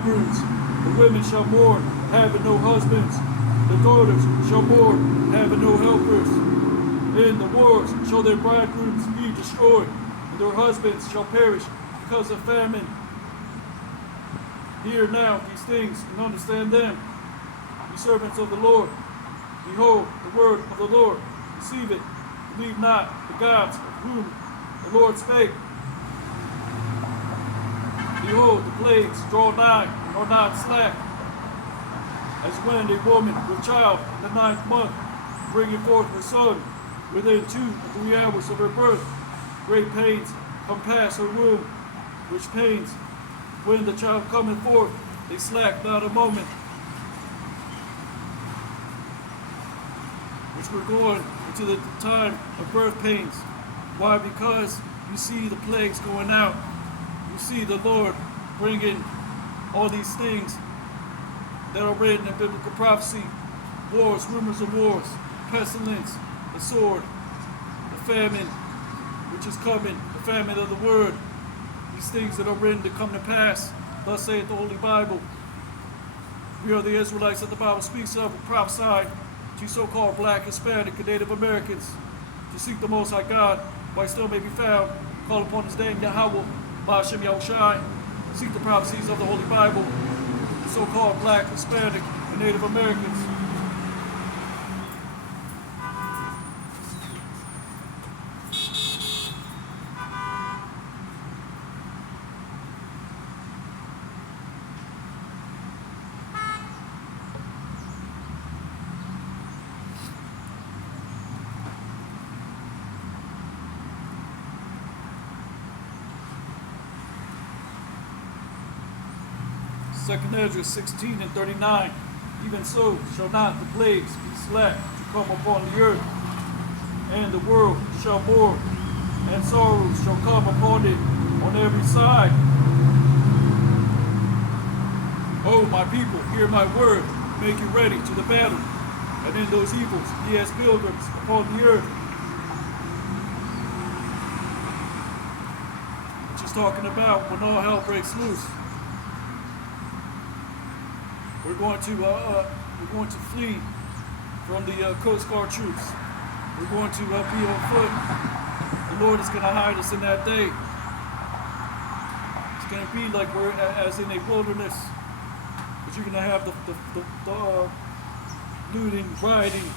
bridegrooms. The women shall mourn, having no husbands. The daughters shall mourn, having no helpers. In the wars shall their bridegrooms be destroyed, and their husbands shall perish because of famine. Hear now these things and understand them, ye servants of the Lord. Behold the word of the Lord. Receive it. Believe not the gods of whom the Lord spake. Behold, the plagues draw nigh and are not slack, as when a woman with child in the 9th month, bringing forth her son, within 2 or 3 hours of her birth, great pains compass her womb, which pains, when the child cometh forth, they slack not a moment. Which we're going into the time of birth pains. Why? Because you see the plagues going out. You see the Lord bringing all these things that are written in biblical prophecy. Wars, rumors of wars, pestilence, the sword, the famine, which is coming, the famine of the word. These things that are written to come to pass. Thus saith the Holy Bible. We are the Israelites that the Bible speaks of and prophesied to so-called black, Hispanic, and Native Americans to seek the Most High God while still may be found. Call upon His name, Yahweh, Ba'ashem Yahushai. Seek the prophecies of the Holy Bible. The so-called black, Hispanic, and Native Americans. Second Ezra 16 and 39. Even so shall not the plagues be slack to come upon the earth, and the world shall mourn, and sorrows shall come upon it on every side. O my people, hear my word, make you ready to the battle, and in those evils ye as pilgrims upon the earth. Which is talking about when all hell breaks loose. We're going to flee from the Coast Guard troops. We're going to be on foot. The Lord is going to hide us in that day. It's going to be like we're as in a wilderness, but you're going to have the looting, rioting.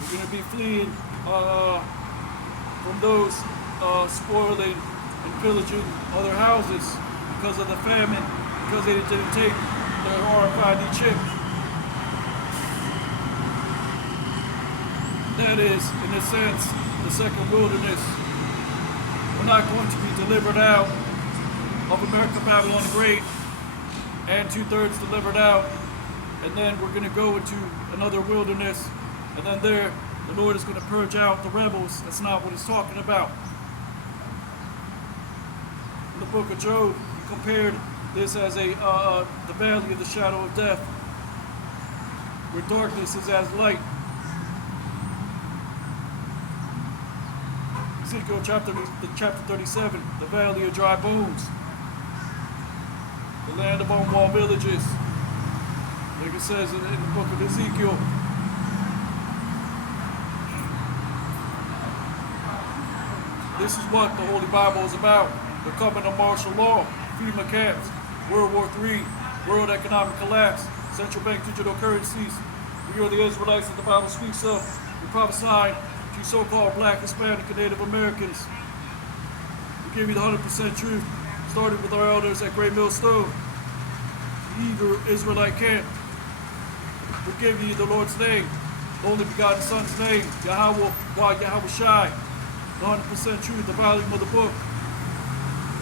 We're going to be fleeing from those spoiling and pillaging other houses. Because of the famine, because they didn't take their RFID chip. That is, in a sense, the second wilderness. We're not going to be delivered out of America, Babylon the Great, and 2/3 delivered out, and then we're going to go into another wilderness, and then there, the Lord is going to purge out the rebels. That's not what He's talking about. In the book of Job, compared this as the valley of the shadow of death, where darkness is as light. Ezekiel chapter 37, the valley of dry bones, the land of unwalled villages, like it says in the book of Ezekiel. This is what the Holy Bible is about. The coming of martial law, FEMA camps, World War III, world economic collapse, central bank digital currencies. We are the Israelites that the Bible speaks of. We prophesy to so-called black, Hispanic, and Native Americans. We give you the 100% truth, started with our elders at Great Millstone, the eager Israelite camp. We give you the Lord's name, the only begotten Son's name, Yahweh, Yahushai, the 100% truth, the volume of the book,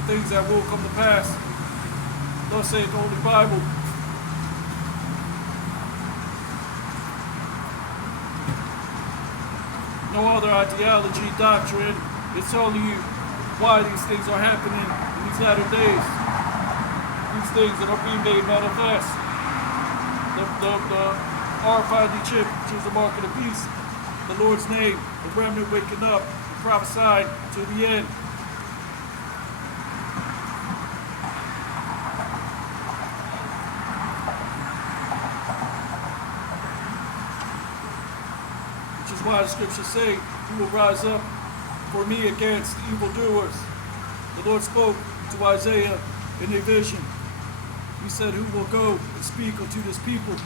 things that will come to pass. Thus saith the Holy Bible. No other ideology, doctrine is telling you why these things are happening in these latter days. These things that are being made manifest. The RFID chip, which is the mark of the beast, the Lord's name, the remnant waking up, and prophesying to the end. why the scriptures say he will rise up for me against evildoers. The Lord spoke to Isaiah in a vision. He said, who will go and speak unto this people?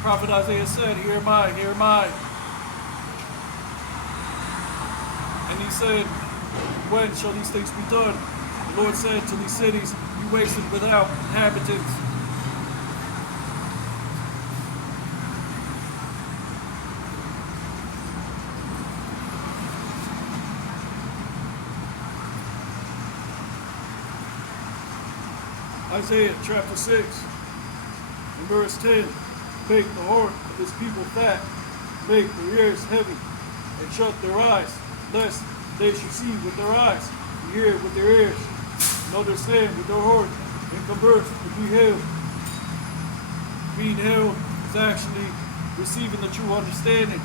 Prophet Isaiah said, here am I, here am I. And he said, when shall these things be done? The Lord said, till these cities be wasted without inhabitants. Isaiah chapter 6 and verse 10, make the heart of this people fat, make their ears heavy, and shut their eyes, lest they should see with their eyes, and hear with their ears, and understand with their heart, and convert and be healed. Being healed is actually receiving the true understanding,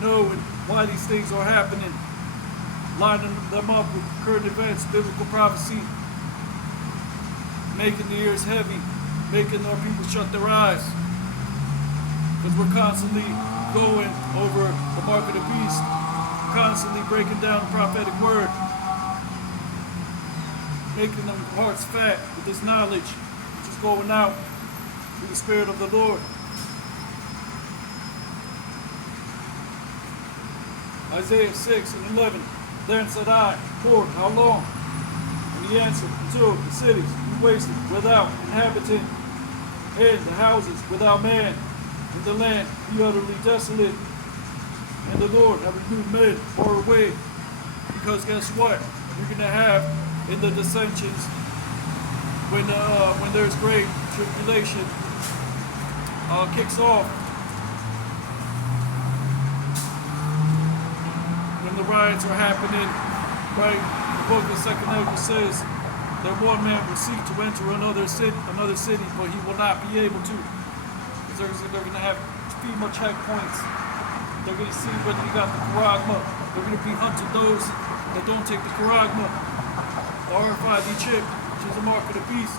knowing why these things are happening, lining them up with current events, biblical prophecy, making the ears heavy, making our people shut their eyes. Because we're constantly going over the mark of the beast, constantly breaking down the prophetic word, making them hearts fat with this knowledge, which is going out through the Spirit of the Lord. Isaiah 6 and 11, then said I, Lord, how long? And he answered, until the cities be wasted without inhabitant, and the houses without man, and the land be utterly desolate. And the Lord have removed men far away. Because guess what? You're going to have in the dissensions, when there's great tribulation kicks off, when the riots are happening, right? The book of 2 Ezra says that one man will seek to enter another city, but he will not be able to. Because they're going to have FEMA checkpoints. They're going to see whether you got the charagma. They're going to be hunting those that don't take the charagma. The RFID chip, which is a mark of the beast.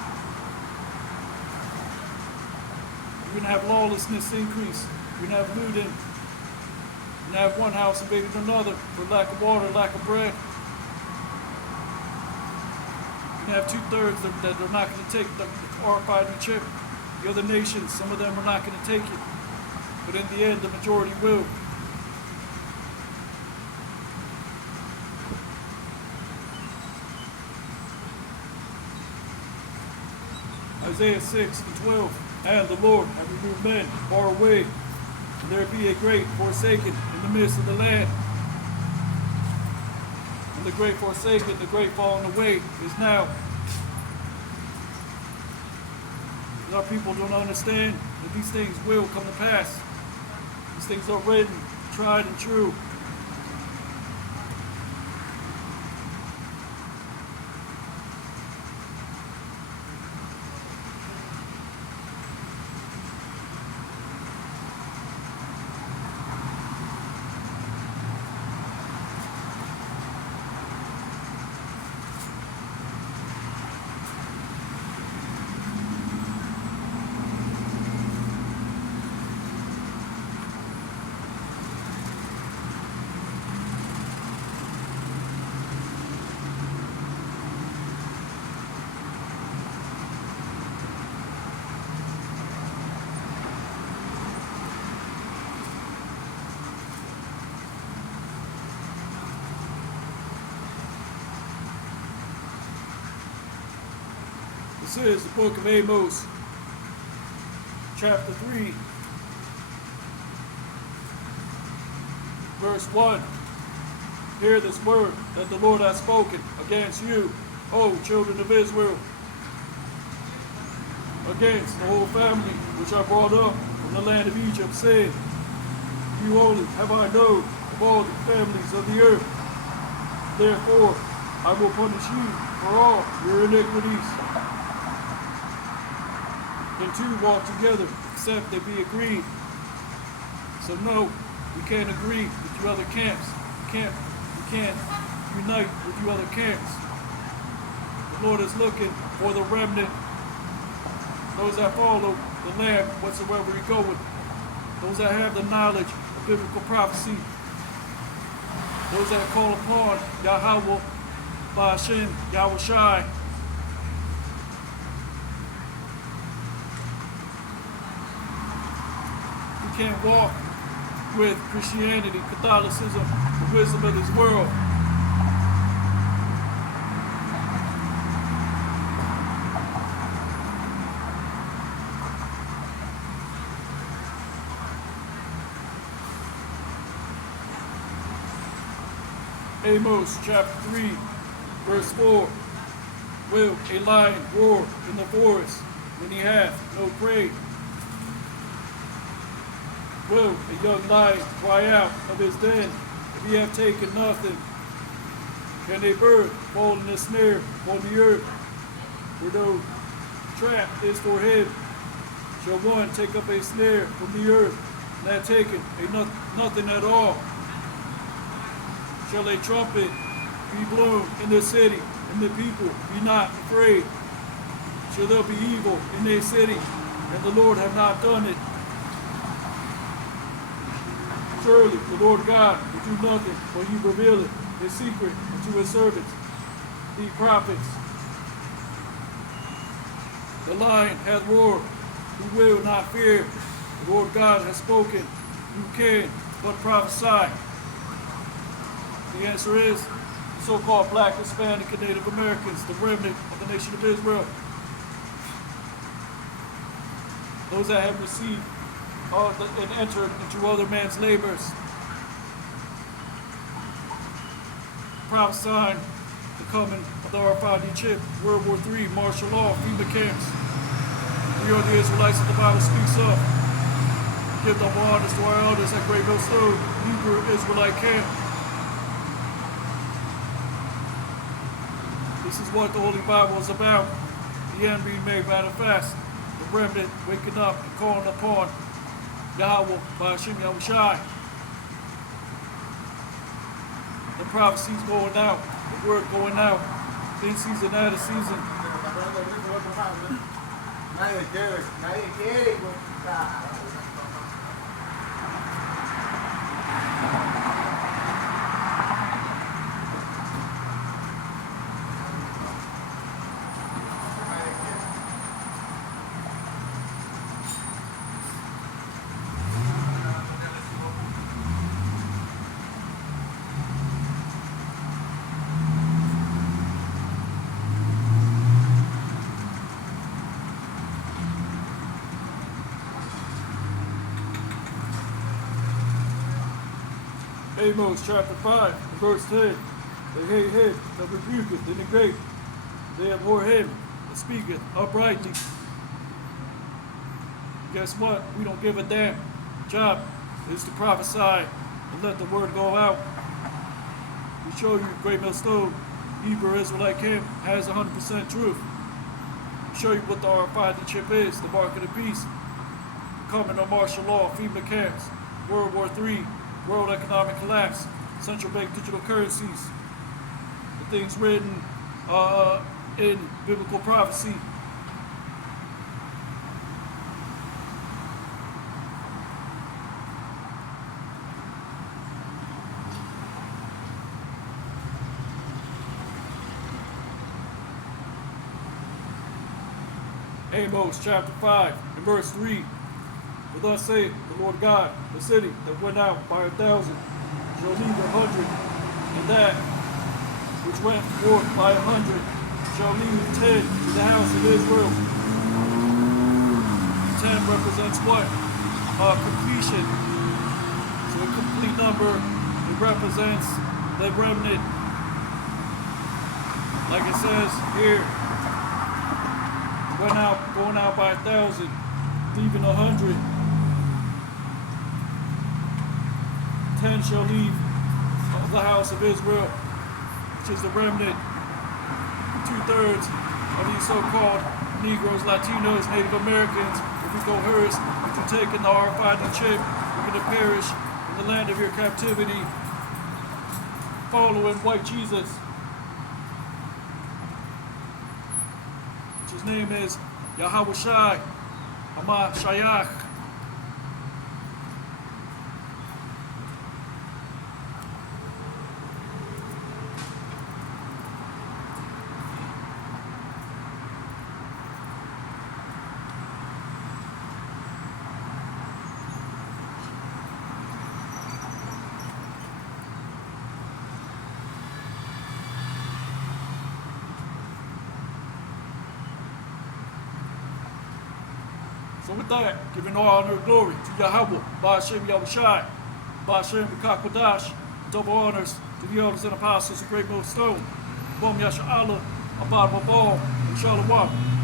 You're going to have lawlessness increase. You're going to have looting. You're going to have one house invading another for lack of water, lack of bread. You're going to have 2/3 that are not going to take the RFID chip. The other nations, some of them are not going to take it. But in the end, the majority will. Isaiah 6 and 12, and the Lord have removed men far away, and there be a great forsaken in the midst of the land. And the great forsaken, the great falling away is now. Because our people don't understand that these things will come to pass. These things are written, tried and true. This is the book of Amos, chapter 3, verse 1. Hear this word that the Lord hath spoken against you, O children of Israel, against the whole family which I brought up from the land of Egypt, saying, you only have I known of all the families of the earth. Therefore I will punish you for all your iniquities. Can two walk together except they be agreed? So no, we can't agree with you other camps. We can't unite with you other camps. The Lord is looking for the remnant, those that follow the Lamb whatsoever he goeth, those that have the knowledge of biblical prophecy. Those that call upon Yahweh, Ba'ashem, Yahweh Shai. We can't walk with Christianity, Catholicism, the wisdom of this world. Amos chapter 3, verse 4. Will a lion roar in the forest when he hath no prey? Will a young lion cry out of his den if he have taken nothing? Can a bird fall in a snare upon the earth where no trap is for him? Shall one take up a snare from the earth and have taken nothing at all? Shall a trumpet be blown in the city, and the people be not afraid? Shall there be evil in their city, and the Lord have not done it? Surely the Lord God will do nothing, for he revealeth his secret unto his servants, the prophets. The lion hath roared, who will not fear? The Lord God has spoken, who can but prophesy? The answer is the so-called Black, Hispanic, and Native Americans, the remnant of the nation of Israel. Those that have received and entered into other man's labors, prophesying the coming of the RFID chip, World War III, martial law, FEMA camps. We are the Israelites that the Bible speaks of. Give the honors to our elders at Great Millstone, Hebrew Israelite camp. This is what the Holy Bible is about. The end being made manifest. The remnant waking up and calling upon Yahweh, Ba'ashem, Yahweh Shai. The prophecies going out. The word going out. In season, out of season. Amos chapter 5, verse 10. They hate him that rebuketh and negate. They abhor him that speaketh uprightly. Guess what? We don't give a damn. Job is to prophesy and let the word go out. We show you Great Millstone, Hebrew Israelite camp has 100% truth. We show you what the RFID chip is, the mark of the beast, the coming of martial law, FEMA camps, World War III, world economic collapse, central bank digital currencies, the things written in biblical prophecy. Amos chapter 5 and verse 3. For thus saith the Lord God, the city that went out by 1,000 shall leave 100, and that which went forth by 100 shall leave 10 to the house of Israel. 10 represents what? Completion. So a complete number, it represents the remnant. Like it says here, going out by 1,000, leaving 100. 10 shall leave the house of Israel, which is the remnant. 2/3 of these so-called Negroes, Latinos, Native Americans, if we go hers, if you take in the RFID chip, you're going to perish in the land of your captivity, following white Jesus, which his name is Yahweh Shai, Hama Shayach. So with that, giving all honor and glory to Yahweh, by Hashem Yahushai, by Hashem Kakwadash, double honors to the elders and apostles of Great Millstone, Bom Yasha Allah, Abad Babal, and Shalom.